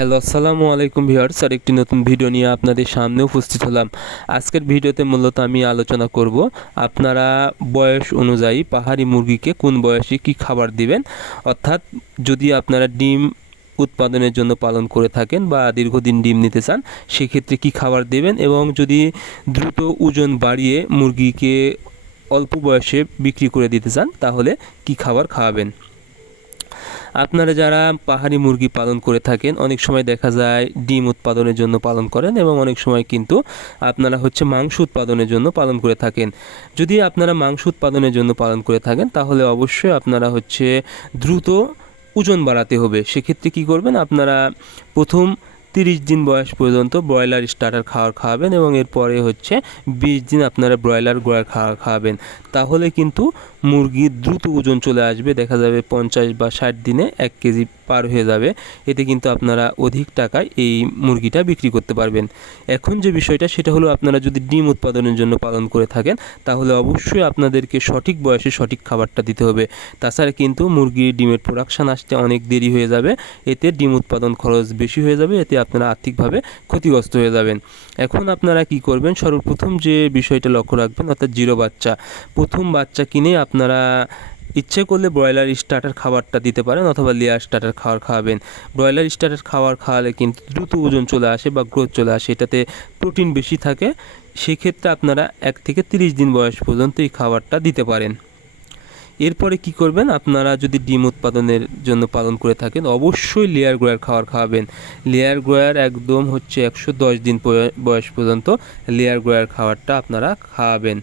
Hello, আসসালামু আলাইকুম viewers. আর একটি নতুন ভিডিও নিয়ে আপনাদের সামনে উপস্থিত হলাম। আজকের ভিডিওতে মূলত আমি আলোচনা করব আপনারা বয়স অনুযায়ী পাহাড়ি মুরগিকে কোন বয়সে কি খাবার দিবেন, অর্থাৎ যদি আপনারা ডিম উৎপাদনের জন্য পালন করে থাকেন বা দীর্ঘদিন ডিম নিতে চান সেক্ষেত্রে কি খাবার দেবেন, এবং যদি দ্রুত ওজন বাড়িয়ে মুরগিকে অল্প বয়সে বিক্রি করে দিতে চান তাহলে কি খাবার খাওয়াবেন। আপনারা যারা পাহাড়ি মুরগি পালন করে থাকেন অনেক সময় দেখা যায় ডিম উৎপাদনের জন্য পালন করেন, এবং অনেক সময় কিন্তু আপনারা মাংস উৎপাদনের জন্য পালন করে থাকেন। যদি আপনারা মাংস উৎপাদনের জন্য পালন করে থাকেন তাহলে অবশ্যই আপনারা দ্রুত ওজন বাড়াতে হবে। সেক্ষেত্রে কী করবেন, আপনারা প্রথম 30 দিন বয়স পর্যন্ত ব্রয়লার স্টার্টার খাওয়াবেন, এবং এরপরে 20 দিন আপনারা ব্রয়লার গোয়ার খাওয়াবেন। তাহলে কিন্তু মুরগির দ্রুত ওজন চলে আসবে, দেখা যাবে 50 বা 60 দিনে 1 কেজি পার হয়ে যাবে। এতে কিন্তু আপনারা অধিক টাকায় এই মুরগিটা বিক্রি করতে পারবেন। এখন যে বিষয়টা সেটা হলো, আপনারা যদি ডিম উৎপাদনের জন্য পালন করে থাকেন তাহলে অবশ্যই আপনাদেরকে সঠিক বয়সে সঠিক খাবারটা দিতে হবে। তাছাড়া কিন্তু মুরগির ডিমের প্রোডাকশান আসতে অনেক দেরি হয়ে যাবে, এতে ডিম উৎপাদন খরচ বেশি হয়ে যাবে, এতে আপনারা আর্থিকভাবে ক্ষতিগ্রস্ত হয়ে যাবেন। এখন আপনারা কি করবেন, সর্বপ্রথম যে বিষয়টা লক্ষ্য রাখবেন, অর্থাৎ জিরো বাচ্চা, প্রথম বাচ্চা কিনে আপনারা ইচ্ছে করলে ব্রয়লার স্টার্টার খাবারটা দিতে পারেন, অথবা লেয়ার স্টার্টার খাওয়াবেন। ব্রয়লার স্টার্টার খাওয়ালে কিন্তু দ্রুত ওজন চলে আসে বা গ্রোথ চলে আসে, এটাতে প্রোটিন বেশি থাকে। সেক্ষেত্রে আপনারা 1 থেকে 30 দিন বয়স পর্যন্ত এই খাবারটা দিতে পারেন। এরপরে কি করবেন, আপনারা যদি ডিম উৎপাদনের জন্য পালন করে থাকেন অবশ্যই লেয়ার গ্রোয়ার খাওয়াবেন। লেয়ার গ্রোয়ার একদম 110 দিন বয়স পর্যন্ত লেয়ার গ্রোয়ার খাবারটা আপনারা খাওয়াবেন।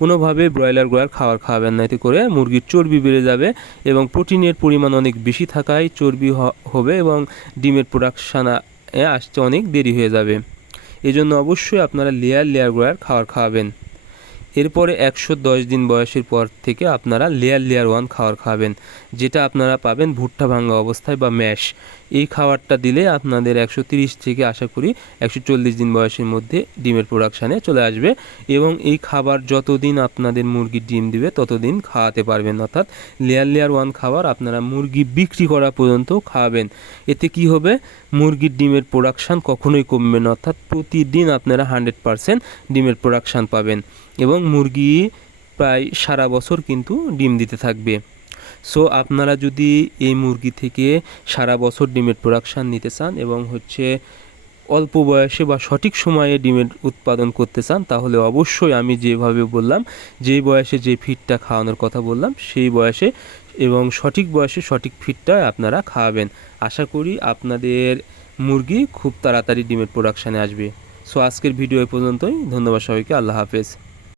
কোনোভাবে ব্রয়লার গ্রোয়ার খাওয়াবেন না, এতে করে মুরগির চর্বি বেড়ে যাবে এবং প্রোটিনের পরিমাণ অনেক বেশি থাকায় চর্বি হবে এবং ডিমের প্রোডাকশানে আসতে অনেক দেরি হয়ে যাবে। এজন্য অবশ্যই আপনারা লেয়ার গ্রোয়ার খাওয়াবেন। এরপরে 110 দিন বয়সের পর থেকে আপনারা লেয়ার 1 খাওয়াবেন, যেটা আপনারা পাবেন ভুট্টা ভাঙা অবস্থায় বা ম্যাশ। এই খাবারটা দিলে আপনাদের 130 থেকে আশা করি 140 দিন বয়সের মধ্যে ডিমের প্রোডাকশানে চলে আসবে, এবং এই খাবার যতদিন আপনাদের মুরগি ডিম দিবে ততদিন খাওয়াতে পারবেন। অর্থাৎ লেয়ার 1 খাবার আপনারা মুরগি বিক্রি করা পর্যন্ত খাওয়াবেন। এতে কি হবে, মুরগির ডিমের প্রোডাকশান কখনোই কমবে না, অর্থাৎ প্রতিদিন আপনারা 100% ডিমের প্রোডাকশান পাবেন, এবং মুরগি প্রায় সারা বছর কিন্তু ডিম দিতে থাকবে। সো আপনারা যদি এই মুরগি থেকে সারা বছর ডিমের প্রোডাকশান নিতে চান এবং অল্প বয়সে বা সঠিক সময়ে ডিমের উৎপাদন করতে চান তাহলে অবশ্যই আমি যেভাবে বললাম, যেই বয়সে যে ফিডটা খাওয়ানোর কথা বললাম সেই বয়সে এবং সঠিক বয়সে সঠিক ফিডটা আপনারা খাওয়াবেন। আশা করি আপনাদের মুরগি খুব তাড়াতাড়ি ডিমের প্রোডাকশানে আসবে। সো আজকের ভিডিও এ পর্যন্তই। ধন্যবাদ সবাইকে। আল্লাহ হাফেজ।